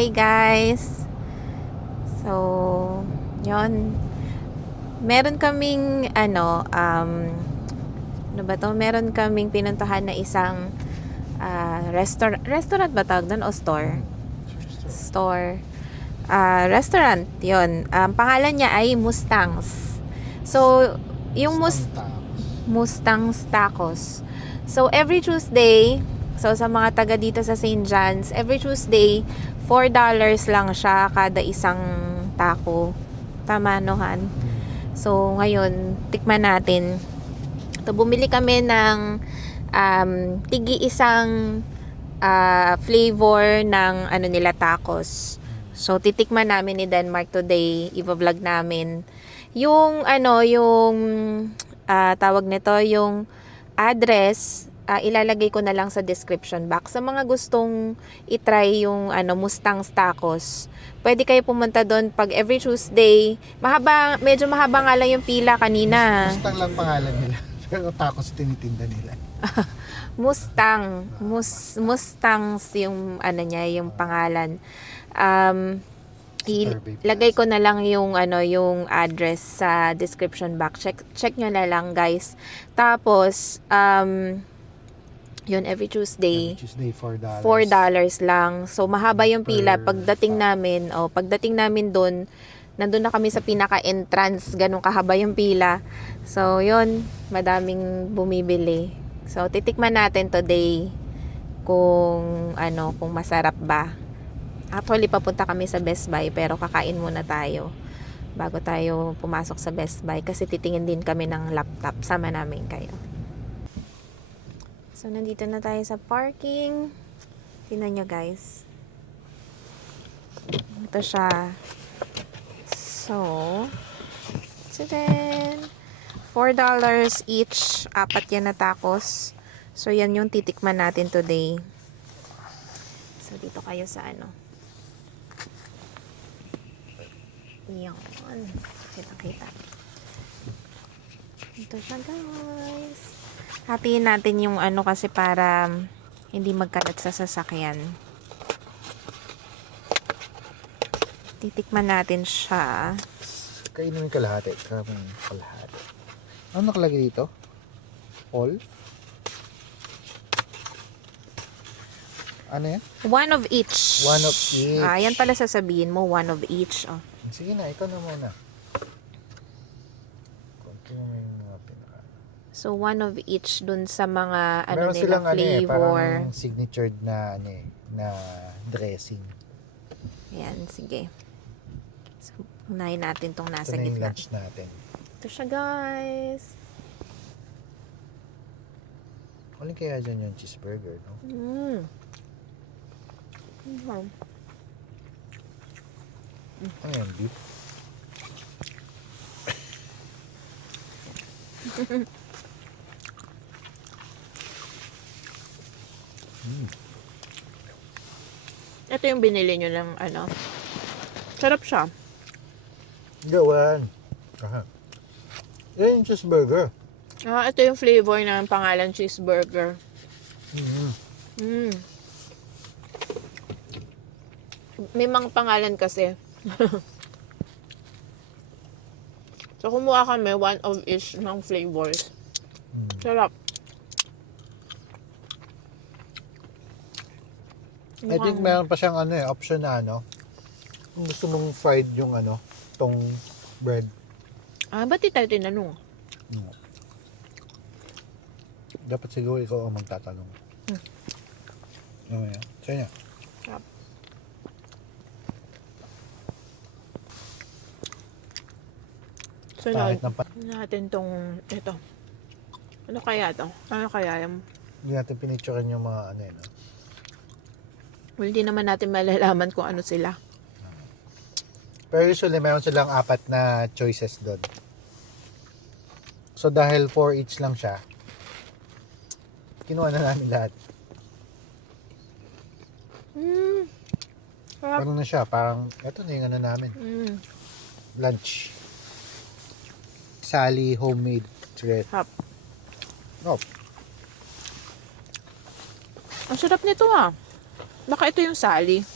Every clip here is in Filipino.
Hi guys! So, yon. Meron kaming ano ba to? Meron kaming pinuntahan na isang restaurant ba tawag doon o store? Store. Restaurant, yon. Pangalan niya ay Mustangs. So, yung Mustangs Tacos. So, every Tuesday, so sa mga taga dito sa St. John's, every Tuesday, $4 lang siya kada isang taco. Tama, no, Han? So, ngayon, tikman natin. So, bumili kami ng tigi isang flavor ng ano nila tacos. So, titikman namin ni Denmark today. I-vlog namin. Yung tawag nito, yung address, ilalagay ko na lang sa description box. Sa mga gustong itry yung Mustangs Tacos, pwede kayo pumunta doon pag every Tuesday. Medyo mahaba nga lang yung pila kanina. Mustang lang pangalan nila. Pero tacos tinitinda nila. Mustangs yung niya, yung pangalan. Ilagay ko na lang yung yung address sa description box. Check nyo na lang, guys. Tapos yun, every Tuesday $4 lang. So mahaba yung pila. Pagdating namin doon, nandun na kami sa pinaka-entrance, ganun kahaba yung pila. So yun, madaming bumibili. So titikman natin today kung masarap ba. Actually, papunta kami sa Best Buy, pero kakain muna tayo bago tayo pumasok sa Best Buy kasi titingin din kami ng laptop. Sama namin kayo. So, nandito na tayo sa parking. Tingnan nyo, guys. Ito siya. So, $4 each. 4 yan na tacos. So, yan yung titikman natin today. So, dito kayo sa Yan. Kita. Ito siya, guys. Hatiin natin yung kasi para hindi magkalat sa sasakyan. Titikman natin siya. Kainin mo yung kalahati. Ano nakalagay dito? All? Ano yan? One of each. One of each. Yan pala sasabihin mo, one of each. Oh. Sige na, ikaw na muna. Konti mo yung mga pinaka. So, one of each dun sa mga Meron nila silang flavor. parang signatured na na dressing. Yan, sige. So, unahin natin tong nasa Ito na yung gitna. lunch natin. Ito siya, guys. Alin kaya dyan yung cheeseburger, no? Ano yan, beef? Ito yung binili nyo ng Sarap siya. Gawan. Aha. Yan yung cheeseburger. Ito yung flavor ng pangalan cheeseburger. May mga pangalan kasi. So, kumuha kami one of each ng flavors. Sarap. I think meron pa siyang option na kung gusto mong fried yung tong bread. Ba't di tayo tinanong? Dapat siguro ikaw ang magtatanong. Yan. Siya niya. Sarap. So, natin tong ito. Ano kaya to? Ano kaya yung... Hindi natin pinicturean yung mga Well, hindi naman natin malalaman kung ano sila. Pero usually, meron silang 4 na choices doon. So, dahil 4 each lang siya, kinuha na namin lahat. Parang na siya, parang, ito na yung namin. Lunch. Sally homemade thread. Hap. Oh. Ang sarap nito Baka ito yung Sally.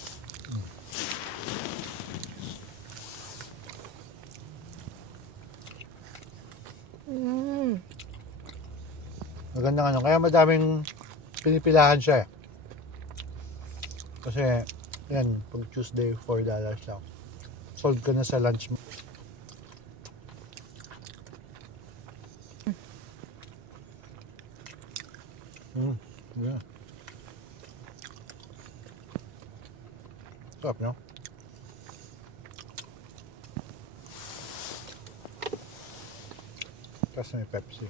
Magandang ano. Kaya madaming pinipilahan siya eh. Kasi, yan, pag Tuesday, $4 lang. Sold ka na sa lunch mo. Yeah. Sarap, no? Tapos may Pepsi.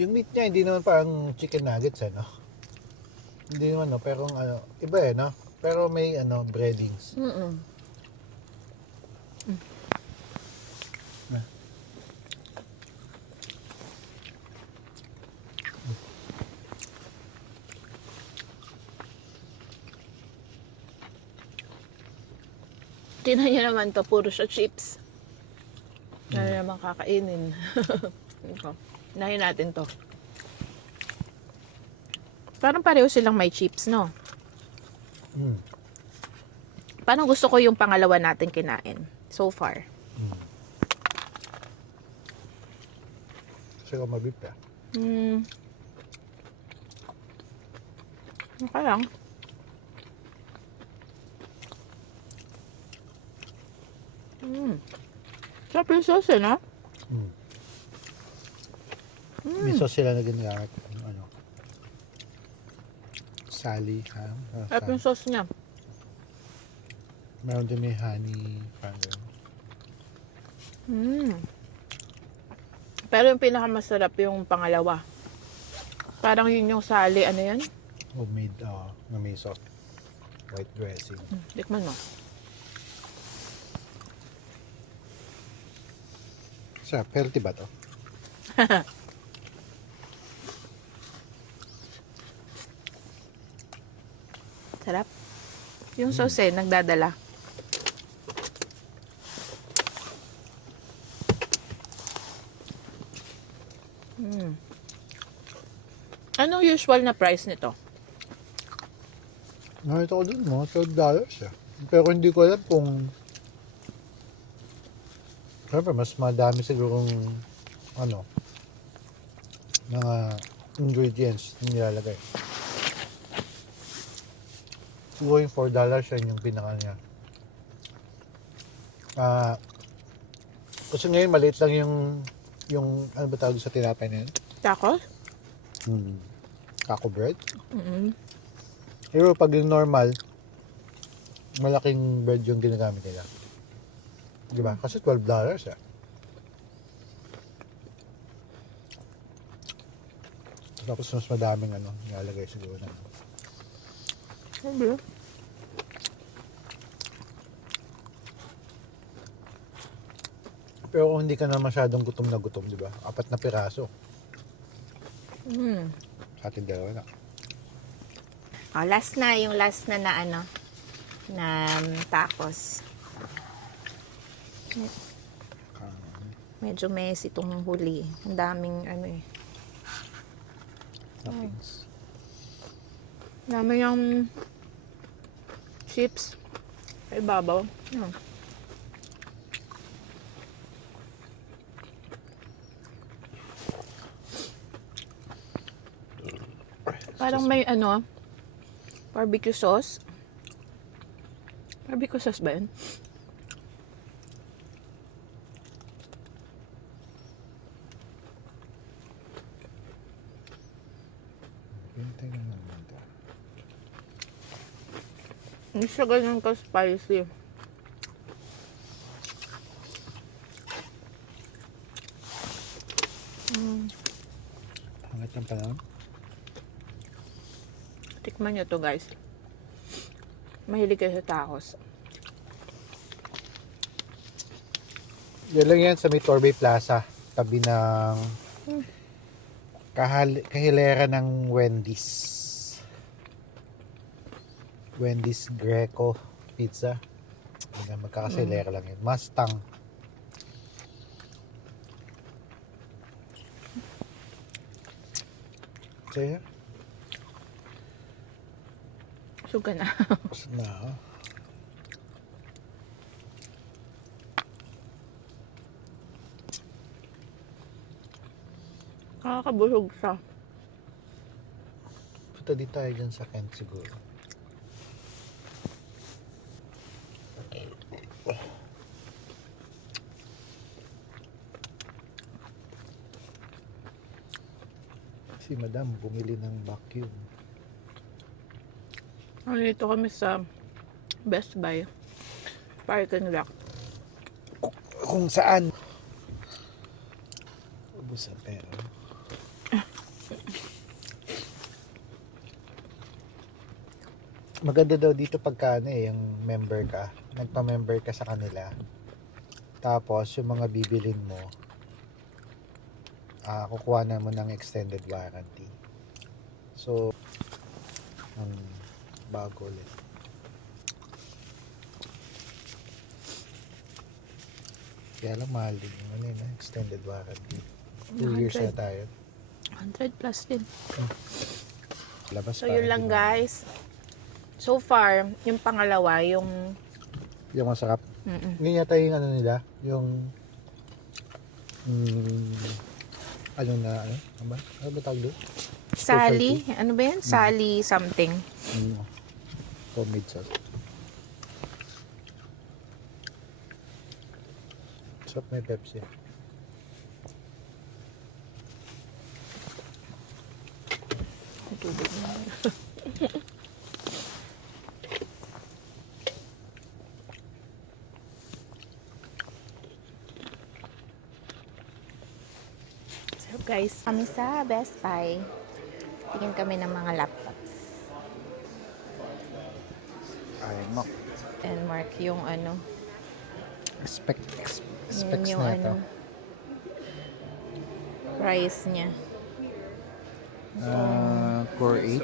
Yung meat niya, hindi naman parang chicken nuggets, no? Hindi naman, no? Pero ano, iba eh, no? Pero may, ano, breadings. Tingnan niyo naman to, puro siya chips. Ano naman kakainin. Ito. Unahin natin to. Parang pareho silang may chips, no? Mm. Parang gusto ko yung pangalawa natin kinain. So far. Kasi kung mabip eh. Okay lang. Sarap yung sauce, no? May sauce sila na ginagamit. Ano? Sally ham. Sarap yung sauce niya. Meron din may honey. Pero yung pinakamasarap yung pangalawa. Parang yun yung sali, ano yan? Homemade na may sauce. White dressing. Tikman mo. Sarap. Healthy ba to? Sarap. Yung sauce nagdadala. Anong usual na price nito? Nakita ko dun, mga $12 Pero hindi ko alam kung siyempre, mas madami sigurong ano mga ingredients na nilalagay. Siguro yung $4 yan yung pinaka niya. Kasi ngayon maliit lang yung ano ba tawag sa tinapay na yun? Tacos? Taco bread. Pero pag yung normal, malaking bread yung ginagamit nila. Diba? Kasi $12 eh. Tapos mas madaming ano, nilalagay siguro na. Okay. Pero kung hindi ka na masyadong gutom na gutom, di ba? 4 na piraso. Sa ating dalawa na. Oh, last na, yung last na ano, na tacos. Medyo messy itong huli. Ang daming ano eh. Toppings. Dami yung chips. Sa ibabaw. Parang may ano, barbecue sauce. Barbecue sauce ba yun? Hintay na naman ito. Hindi siya ganun ka-spicy. Hangit ng panahon. Tikman nyo to, guys. Mahilig kayo sa tacos. Yan lang yan sa may Torbay Plaza. Tabi ng kahilera ng Wendy's. Wendy's Greco Pizza. Magkakasilera lang yun. Mustang. Kaya, Suga na. na. Nakakabusog siya. Punta di tayo dyan sa Kent siguro. Si Madam bumili ng vacuum. Nandito kami sa Best Buy. Parking lot. Kung saan? Ubus ang pera. Maganda daw dito pagka ano eh, yung member ka. Nagpa-member ka sa kanila. Tapos yung mga bibilin mo, kukuha na mo ng extended warranty. So, bago ulit. Kaya lang mahal din yung ano yun, extended warranty. 2 years na 100. tayo. 100 plus din. Labas So yun lang guys. So far, yung pangalawa, yung... Yung masarap. Yun yata yung ano nila, yung... ano na, ano ba? Ano ba tawag doon? Sally, ano ba yan? Sally something. Homemade sauce. Sarap may Pepsi. Tubig na. So guys, Kami sa Best Buy. Tingin kami ng mga laptops. iMac. And mark yung ano. Specs Yun yung na ito. ano. Price niya. Core 8.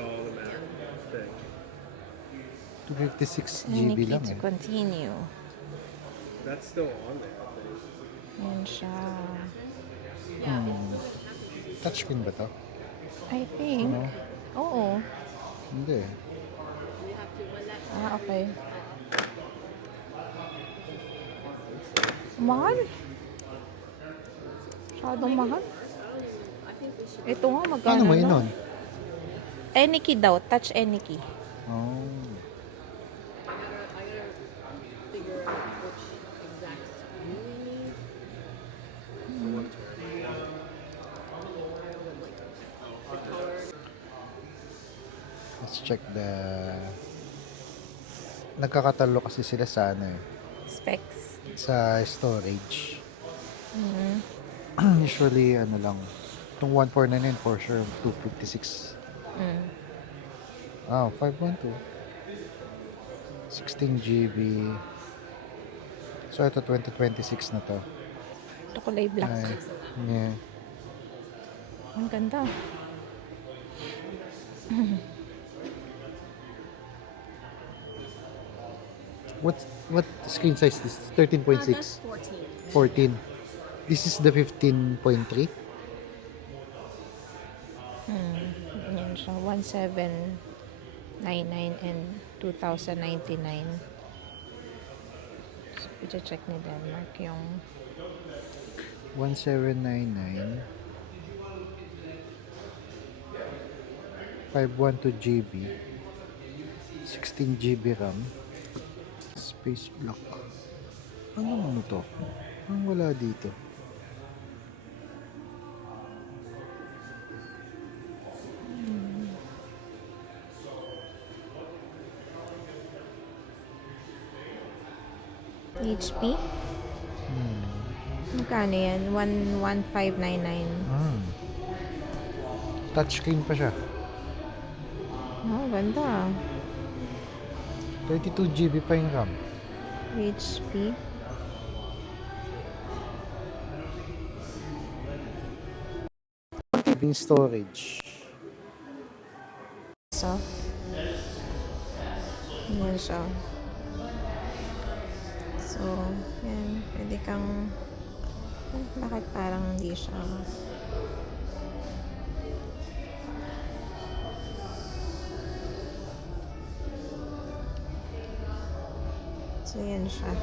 256 GB Click lang to eh. continue. That's still on there. Yan siya. Touchscreen ba to? I think. Ano? Oo. Hindi. Okay. Mahal. Masyadong mahal. Ito nga, magkano Paano mo lang? yun nun? Any key daw. Touch any key. Oh. Let's check the... Nagkakatalo kasi sila sa ano eh. Specs. Sa storage. Usually ano lang. Itong 1499 for sure 256. Ah, 512. 16 GB. So ito 2026 na to. Ito kulay black. Ay, yeah. Ang ganda. What screen size is this? 13.6. 14. This is the 15.3. Yan siya. 1799 and 2099. So, i-check ni Denmark yung 1799. 512 GB. 16 GB RAM. Space block. Ano to? Ang wala dito. HP. Magkano yan? 11599. Touchscreen pa siya. Oh, ganda. 32 GB pa yung RAM. HP. Yung storage. So, yan siya. So, yan. Pwede kang... bakit parang hindi siya... So, yan siya.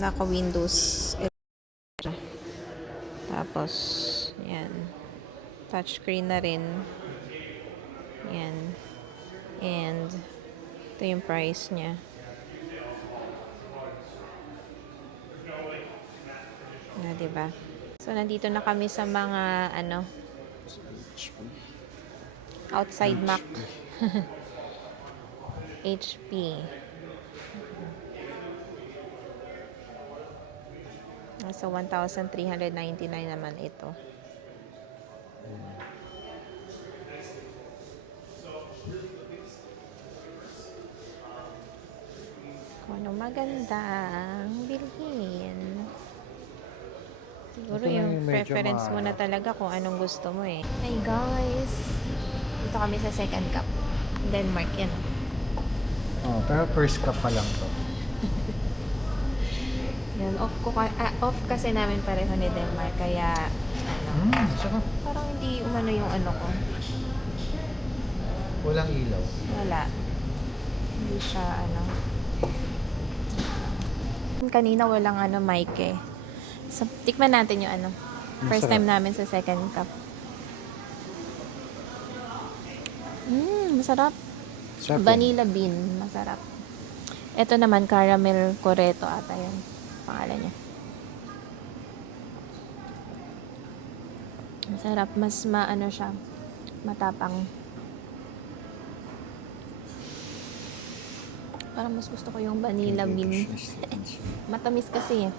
Naka-Windows. Tapos, yan. Touchscreen na rin. Yan. And ito yung price niya. Na, diba? So, nandito na kami sa mga, outside Mac. HP. So, 1,399 naman ito. Kung ano magandang bilhin. Siguro Ito na yung yung medyo preference mo mahal. na talaga kung anong gusto mo eh. Hey guys! Dito kami sa second cup. Denmark yan. Oh, pero first cup pa lang to. Yan, off kasi namin pareho ni Denmark. Kaya, Saka parang hindi umano yung ano ko. walang ilaw. Wala. Hindi siya kanina walang mic eh. So, tikman natin yung first Masarap. time namin sa second cup. Masarap. Sarap yan. Vanilla bean. Masarap. Ito naman, caramel coreto ata yan. Pangalan niya. Masarap. Mas siya. Matapang. Parang mas gusto ko yung vanilla bean. Matamis kasi eh.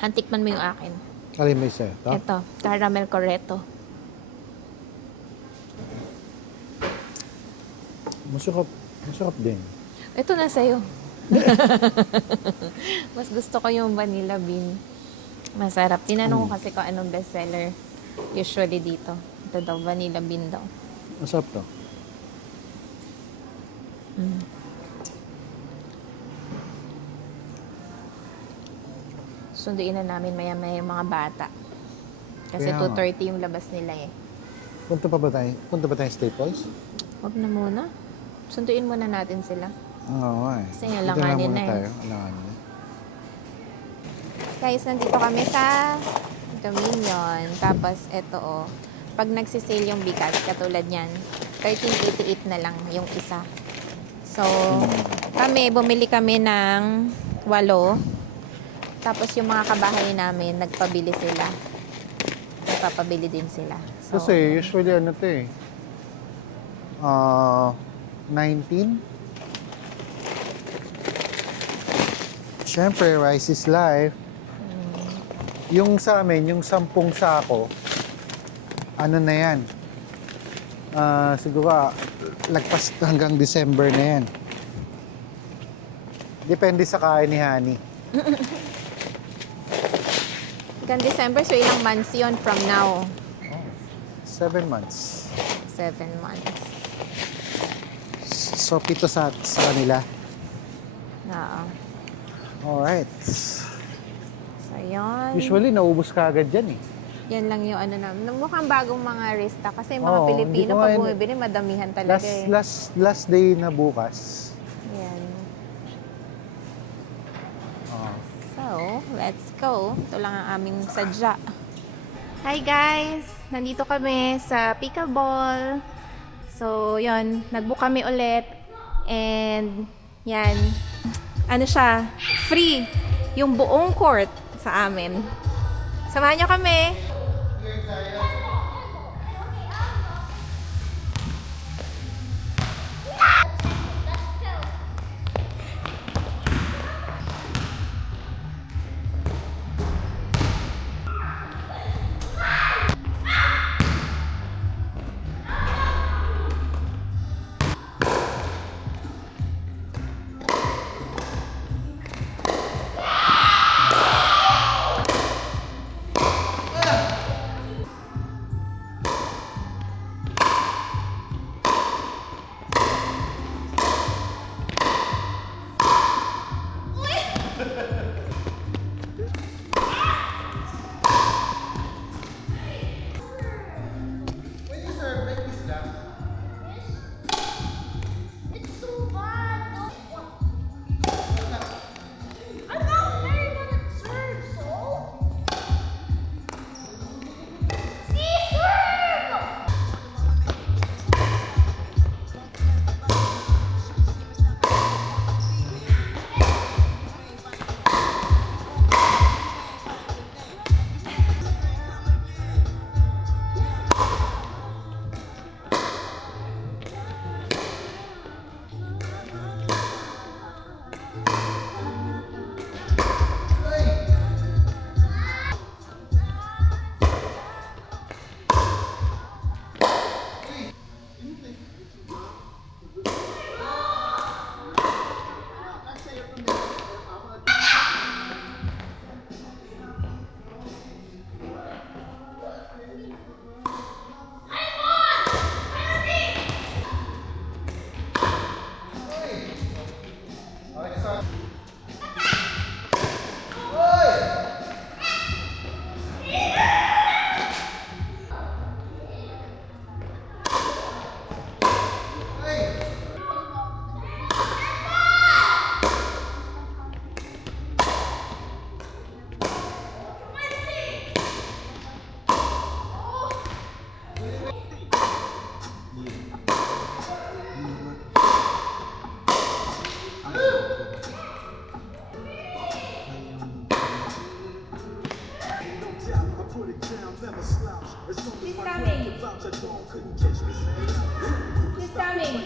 Hantikman mo yung akin. Alin mo isa? Ito? Ito, caramel coreto. Masarap. Masarap din. Ito na sa'yo. Mas gusto ko yung vanilla bean. Masarap. Tinanong ko kasi kung anong bestseller usually dito. Ito daw, vanilla bean daw. Masarap to. Sunduin na namin maya-maya yung mga bata. Kasi Kaya nga. 2:30 yung labas nila eh. Punta ba tayo Staples? Huwag na muna. Sunduin muna natin sila. Oo, eh. Kasi Dito alanganin muna na eh. tayo. Alanganin na. Guys, nandito kami sa Dominion. Tapos, eto pag nagsisale yung bigas, katulad yan, 13.88 na lang yung isa. So, bumili kami ng 8. Tapos yung mga kabahay namin, nagpabili sila. Nagpapabili din sila. So, Kasi usually to eh. 19. Siyempre, rice is life. Yung sa amin, yung 10 sako, na yan? Siguro, lagpas hanggang December na yan. Depende sa kain ni Honey. hanggang December, so ilang months yon from now? 7 months. 7 months. So, 7 sa kanila. Oo. Alright. So, yun. Usually, naubos ka agad dyan eh. Yan lang yung namin. Mukhang bagong mga resta. Kasi yung mga Oo, Pilipino, hindi ko pag nga bumibili, madamihan talaga eh. Last day na bukas. Yan. Oh. So, let's go. Ito lang ang aming sadya. Hi guys! Nandito kami sa pickleball. So, yun. Nag-book kami ulit. And, yan. Siya? Free. Yung buong court sa amin. Samahan nyo kami. He's coming. He's coming.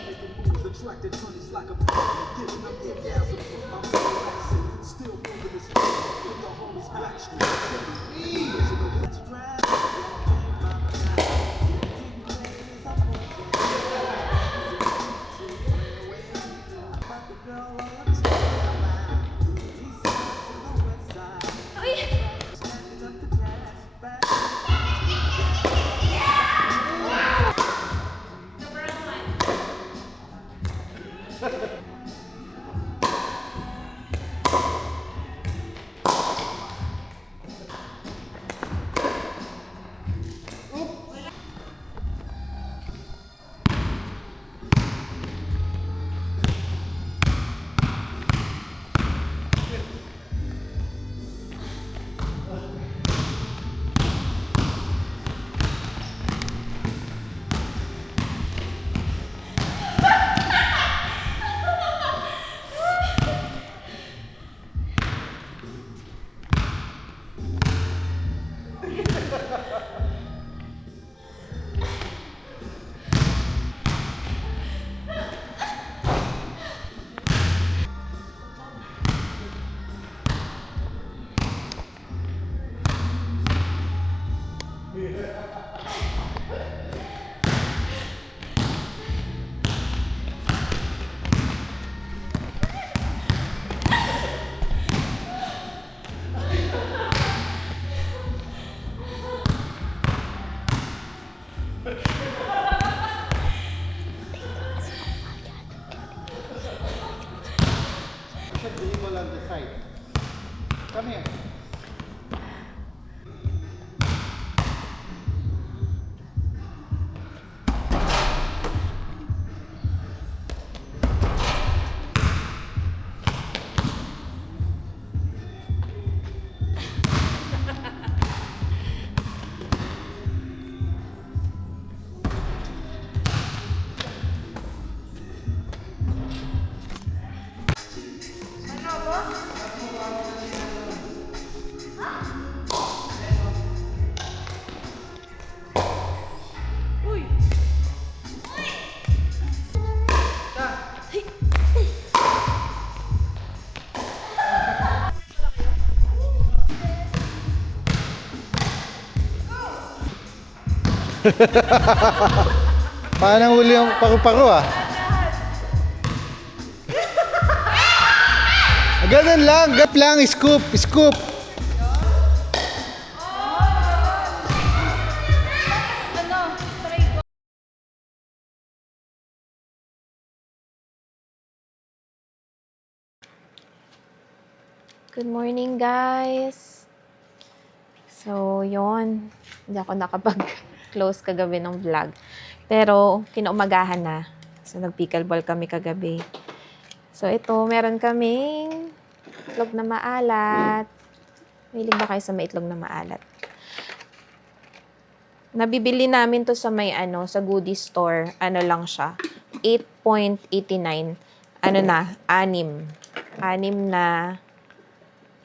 On the side. Come here. Parang huli yung paru-paro ah. Ganun lang, gap lang, scoop, scoop. Good morning, guys. So, yon. Hindi ako nakapag-close kagabi ng vlog. Pero, kinaumagahan na. So, nag-pickleball kami kagabi. So, ito, meron kaming itlog na maalat. Mahilig ba kayo sa may itlog na maalat? Nabibili namin to sa may sa goodie store. Ano lang siya. 8.89. Ano na? 6. 6 na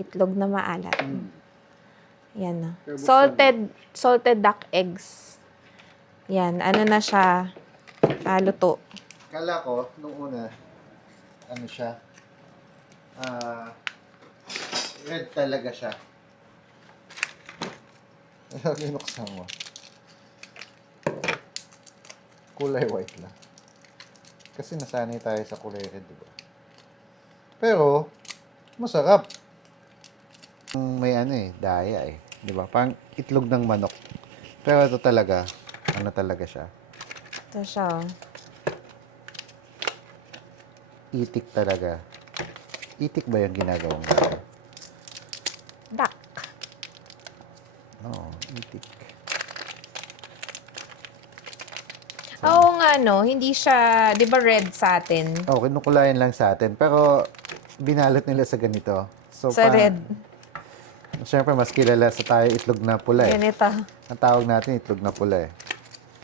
itlog na maalat. Yan na. Salted duck eggs. Yan. Ano na siya? Luto. Kala ko, nung una, ano siya, red talaga siya. Linuksan mo. Kulay white lang. Kasi nasanay tayo sa kulay red, diba? Pero, masarap. May daya diba? Parang itlog ng manok. Pero ito talaga, ano talaga siya? Ito siya. Itik talaga. Itik ba yung ginagawang gano'n? Duck. Oo, itik. Oo nga, no? Hindi siya, di ba red sa atin? Oo, kinukulayan lang sa atin. Pero, binalot nila sa ganito. So, Sa red. Siyempre, mas kilala sa tayo itlog na pula eh. Ganito. Ang tawag natin itlog na pula eh.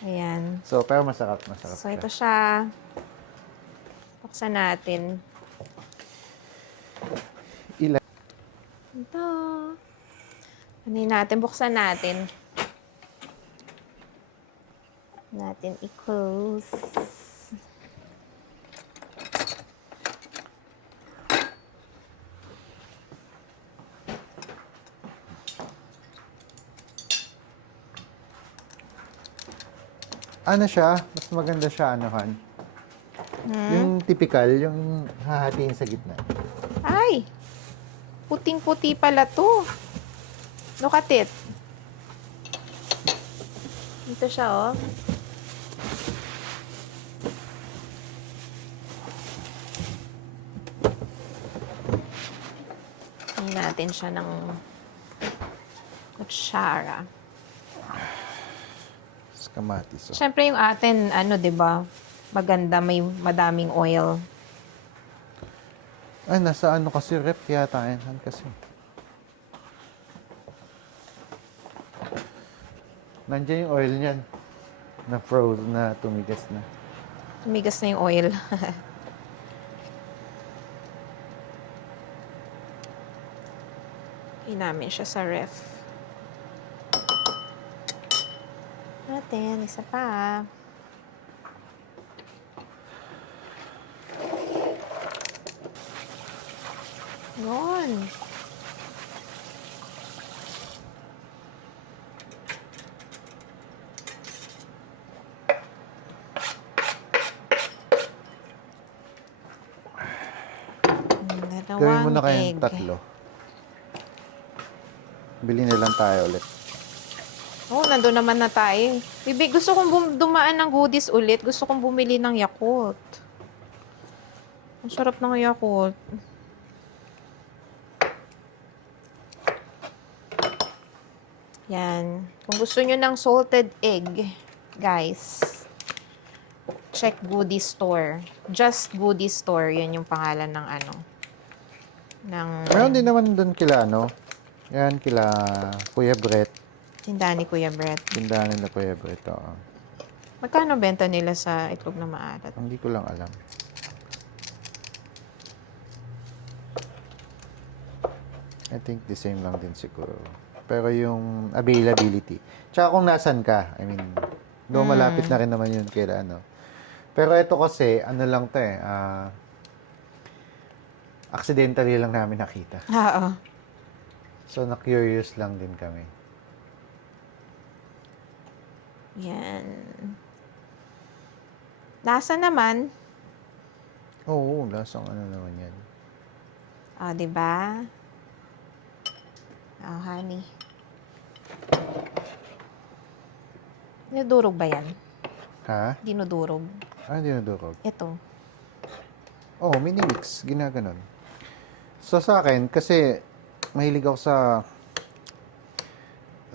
Ayan. So, pero masarap So, siya. ito siya. Buksan natin. Ilan? Ito. Ano natin? Buksan natin. natin i-close. Ano siya? Mas maganda siya, ano, Han? Yung typical, yung hahatiin sa gitna. Ay! Puting-puti pala to. Look at it. Dito siya, oh. Hindi natin siya ng kutsara. Kamatis. Oh. Siyempre yung atin, ano, 'di ba? Maganda, may madaming oil. Ay, nasa ano kasi rep yata yan, Han, kasi. Nandiyan yung oil niyan. Na frozen na, tumigas na. Tumigas na yung oil. Namin siya sa ref. Natin, isa pa. Yun. Gawin mo na Dalawang kayong egg. tatlo. Bili na lang tayo ulit. Oh, nandun naman na tayo. Bibi, gusto kong dumaan ng goodies ulit. Gusto kong bumili ng Yakult. Ang sarap ng Yakult. Yan. Kung gusto nyo ng salted egg, guys, check Goodie Store. Just Goodie Store. Yan yung pangalan ng ano. Ng Meron din naman doon kila, ano? Yan, kila Kuya Brett. tindahan ni Kuya Brett. Tindahan nila Kuya Brett, oo. Magkano benta nila sa itlog na maalat? Hindi ko lang alam. I think the same lang din siguro. Pero yung availability. Tsaka kung nasan ka, I mean, malapit na rin naman yun kaya ano. Pero ito kasi, ano lang to eh, accidentally lang namin nakita. Oo. So, na-curious lang din kami. Yan. Lasa naman. Oo, lasang ano naman yan. Oh, 'di ba? Oh, honey. Dinudurog ba yan? Ha? Dinudurog. Ah, dinudurog. Ito. Oo, mini-mix. Ginaganon. So, sa akin, kasi mahilig ako sa...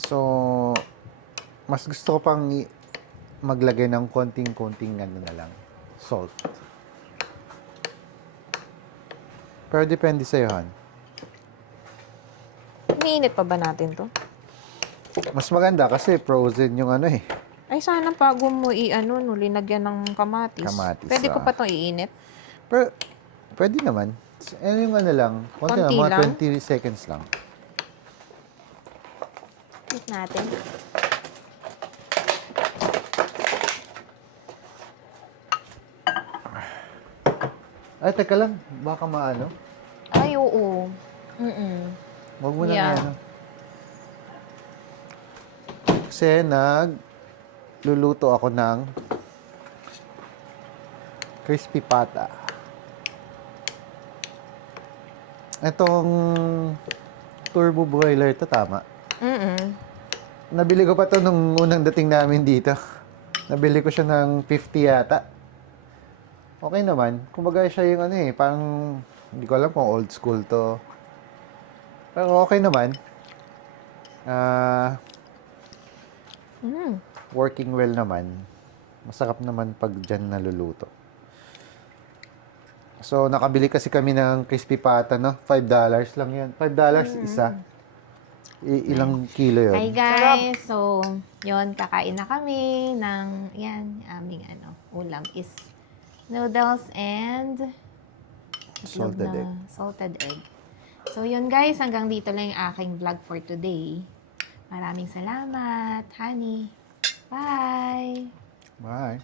So, mas gusto ko pang maglagay ng konting-konting ano na lang. Salt. Pero depende sa'yo, Han. Iniinit pa ba natin to? Mas maganda kasi frozen yung ano eh. Ay, sana bago mo i-ano, no, linagyan ng kamatis. Kamatis, Pwede ko ah. pa itong iinit? Pero, pwede naman. Ano yung ano lang. Konti lang, Konti mga lang? 20 seconds lang. Heat natin. Ay, teka lang. Baka maano. Ay, oo. Huwag mo Yeah. lang ano. Kasi luluto ako ng crispy pata. Itong turbo broiler to, tama? Nabili ko pa to nung unang dating namin dito. Nabili ko siya ng 50 yata. Okay naman. Kumbaga siya yung ano eh, parang hindi ko alam kung old school to. Pero okay naman. Working well naman. Masarap naman pag dyan naluluto. So, nakabili kasi kami ng crispy pata, no? $5 lang yan. $5 isa. Ilang kilo yun? Hi guys! So, yon kakain na kami ng, yan, aming ulam is noodles and itlog Salted na egg. salted egg. So, yun guys, hanggang dito lang yung aking vlog for today. Maraming salamat, honey. Bye! Bye.